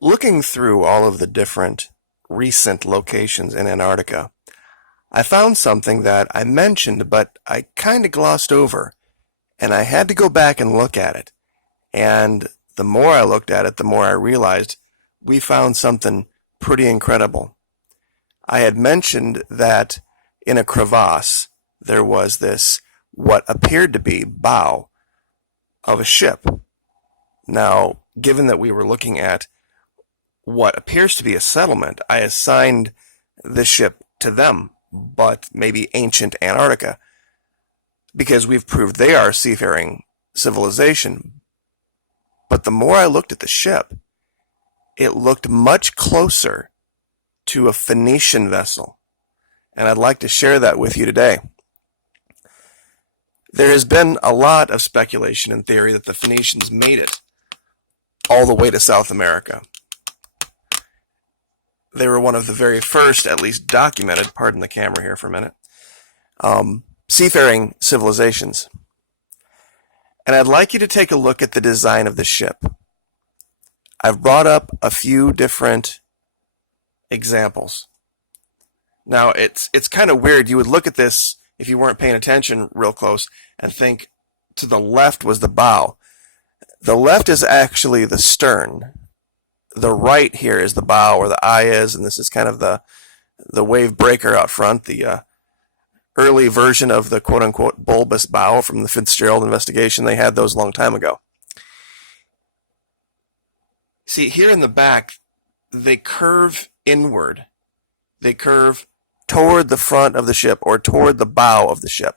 Looking through all of the different recent locations in Antarctica, I found something that I mentioned, but I kind of glossed over, and I had to go back and look at it. And the more I looked at it, the more I realized we found something pretty incredible. I had mentioned that in a crevasse there was this, what appeared to be, bow of a ship. Now, given that we were looking at what appears to be a settlement, I assigned the ship to them, but maybe ancient Antarctica, because we've proved they are a seafaring civilization. But the more I looked at the ship, it looked much closer to a Phoenician vessel, and I'd like to share that with you today. There has been a lot of speculation and theory that the Phoenicians made it all the way to South America. They were one of the very first, at least documented, pardon the camera here for a minute, seafaring civilizations. And I'd like you to take a look at the design of the ship. I've brought up a few different examples. Now, it's kind of weird. You would look at this if you weren't paying attention real close and think to the left was the bow. The left is actually the stern. The right here is the bow, where the eye is, and this is kind of the wave breaker out front, the early version of the quote-unquote bulbous bow from the Fitzgerald investigation. They had those a long time ago. See, here in the back, they curve inward. They curve toward the front of the ship, or toward the bow of the ship.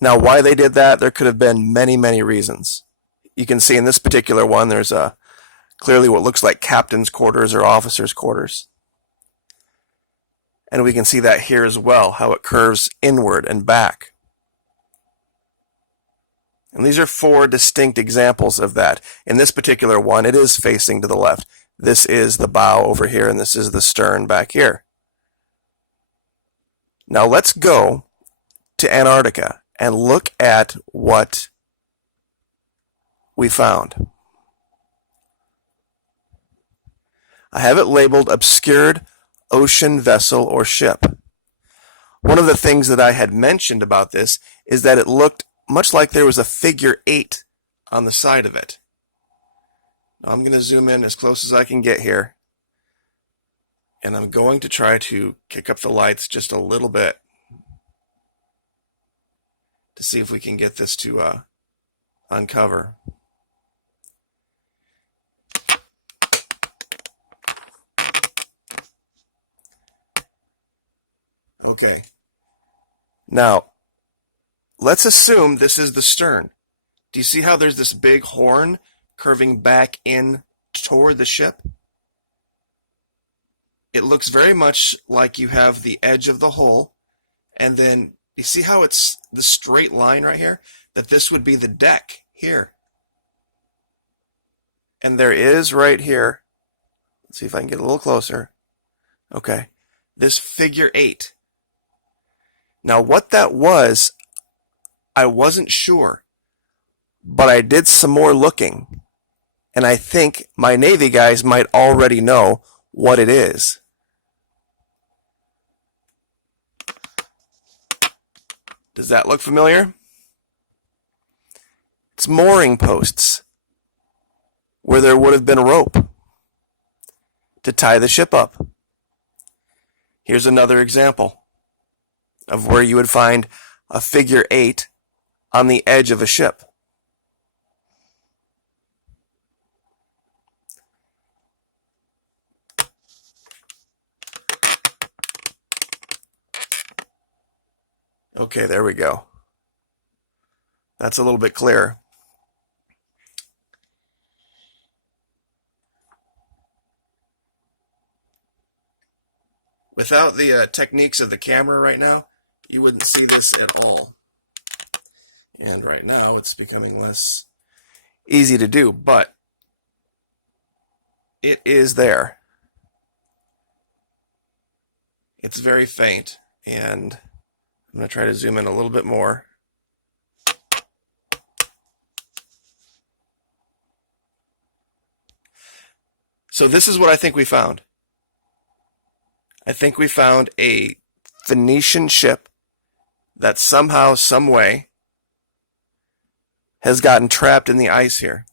Now, why they did that, there could have been many, many reasons. You can see in this particular one, there's clearly what looks like captain's quarters or officer's quarters. And we can see that here as well, how it curves inward and back. And these are four distinct examples of that. In this particular one, it is facing to the left. This is the bow over here, and this is the stern back here. Now let's go to Antarctica and look at what we found. I have it labeled obscured ocean vessel or ship. One of the things that I had mentioned about this is that it looked much like there was a figure 8 on the side of it. Now I'm going to zoom in as close as I can get here, and I'm going to try to kick up the lights just a little bit to see if we can get this to uncover. Okay. Now, let's assume this is the stern. Do you see how there's this big horn curving back in toward the ship? It looks very much like you have the edge of the hull, and then you see how it's the straight line right here? That this would be the deck here. And there is right here, let's see if I can get a little closer. Okay, this figure 8. Now what that was, I wasn't sure, but I did some more looking, and I think my Navy guys might already know what it is. Does that look familiar? It's mooring posts where there would have been a rope to tie the ship up. Here's another example of where you would find a figure 8 on the edge of a ship. Okay, there we go. That's a little bit clearer. Without the techniques of the camera right now, you wouldn't see this at all. And right now it's becoming less easy to do, but it is there. It's very faint, and I'm going to try to zoom in a little bit more. So this is what I think we found. I think we found a Phoenician ship that somehow, some way, has gotten trapped in the ice here.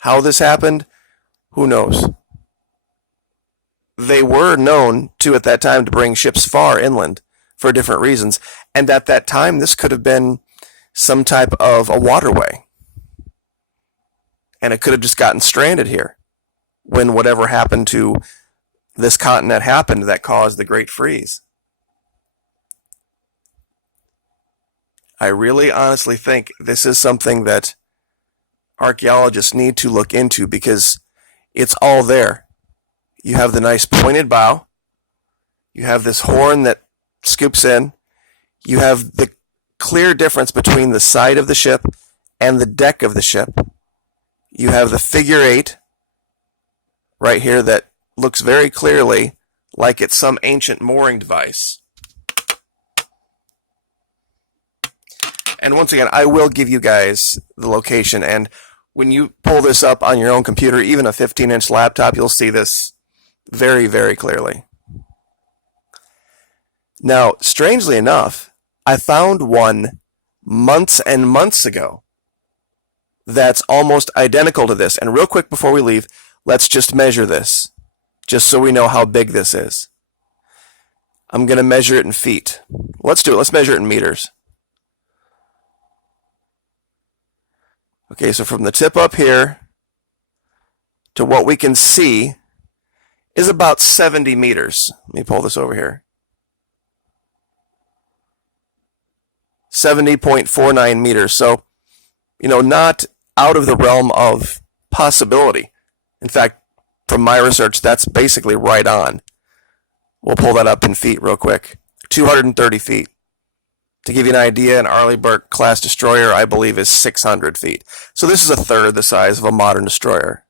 How this happened, who knows? They were known to, at that time, to bring ships far inland for different reasons. And at that time, this could have been some type of a waterway. And it could have just gotten stranded here when whatever happened to this continent happened that caused the Great Freeze. I really honestly think this is something that archaeologists need to look into because it's all there. You have the nice pointed bow. You have this horn that scoops in. You have the clear difference between the side of the ship and the deck of the ship. You have the figure 8 right here that looks very clearly like it's some ancient mooring device. And once again, I will give you guys the location, and when you pull this up on your own computer, even a 15-inch laptop, you'll see this very, very clearly. Now, strangely enough, I found one months and months ago that's almost identical to this. And real quick before we leave, let's just measure this, just so we know how big this is. I'm going to measure it in feet. Let's do it. Let's measure it in meters. Okay, so from the tip up here to what we can see is about 70 meters. Let me pull this over here. 70.49 meters. So, not out of the realm of possibility. In fact, from my research, that's basically right on. We'll pull that up in feet real quick. 230 feet. To give you an idea, an Arleigh class destroyer, I believe, is 600 feet. So this is a third the size of a modern destroyer.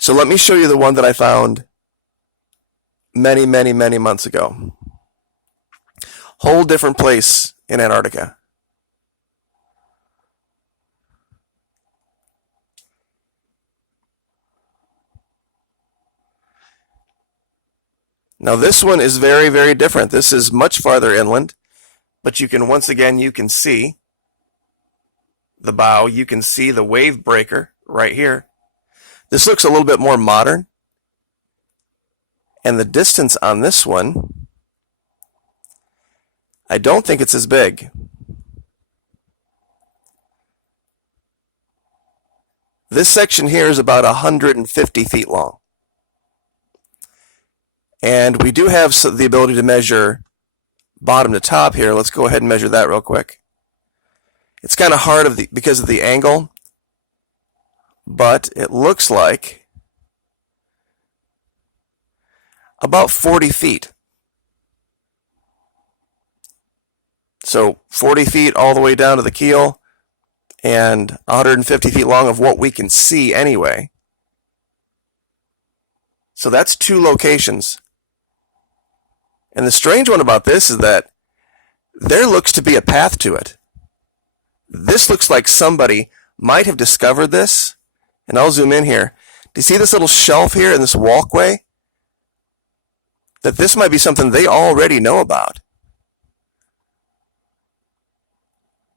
So let me show you the one that I found many, many, many months ago. Whole different place in Antarctica. Now this one is very, very different. This is much farther inland, but you can see the bow. You can see the wave breaker right here. This looks a little bit more modern. And the distance on this one, I don't think it's as big. This section here is about 150 feet long. And we do have the ability to measure bottom to top here. Let's go ahead and measure that real quick. It's kind of hard because of the angle, but it looks like about 40 feet. So 40 feet all the way down to the keel and 150 feet long of what we can see anyway. So that's 2 locations. And the strange one about this is that there looks to be a path to it. This looks like somebody might have discovered this. And I'll zoom in here. Do you see this little shelf here and this walkway? That this might be something they already know about.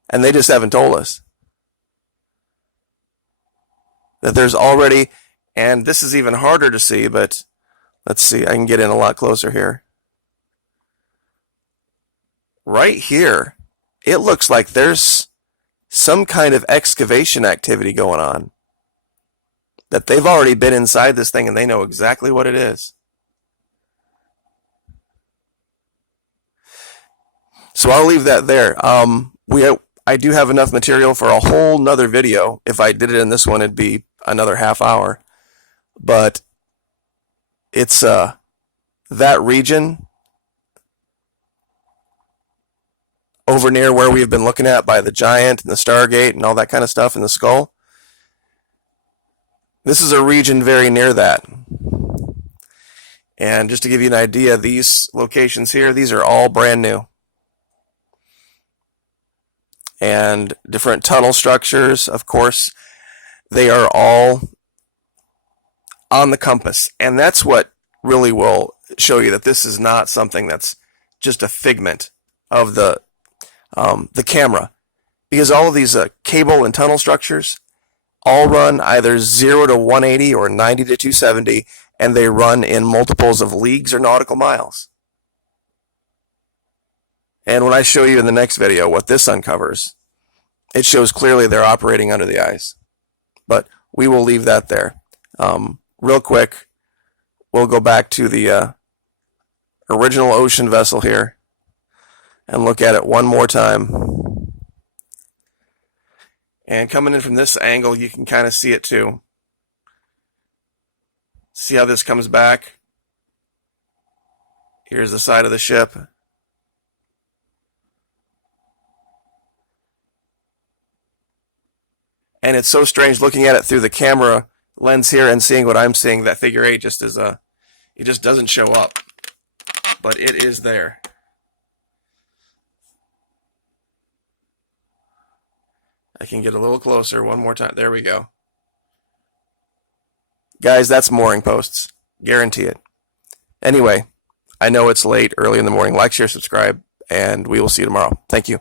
And they just haven't told us. That there's already, and this is even harder to see, but let's see, I can get in a lot closer here. Right here, it looks like there's some kind of excavation activity going on. That they've already been inside this thing and they know exactly what it is. So I'll leave that there. I do have enough material for a whole nother video. If I did it in this one, it'd be another half hour. But it's that region over near where we've been looking at by the giant and the Stargate and all that kind of stuff in the skull. This is a region very near that. And just to give you an idea, these locations here, these are all brand new. and different tunnel structures, of course, they are all on the compass. And that's what really will show you that this is not something that's just a figment of the camera. Because all of these cable and tunnel structures all run either 0 to 180 or 90 to 270, and they run in multiples of leagues or nautical miles. And when I show you in the next video what this uncovers, it shows clearly they're operating under the ice. But we will leave that there. Real quick, we'll go back to the original ocean vessel here and look at it one more time. And coming in from this angle, you can kind of see it too. See how this comes back? Here's the side of the ship. And it's so strange looking at it through the camera lens here and seeing what I'm seeing. That figure 8 just is it just doesn't show up, but it is there. I can get a little closer one more time. There we go. Guys, that's mooring posts. Guarantee it. Anyway, I know it's late, early in the morning. Like, share, subscribe, and we will see you tomorrow. Thank you.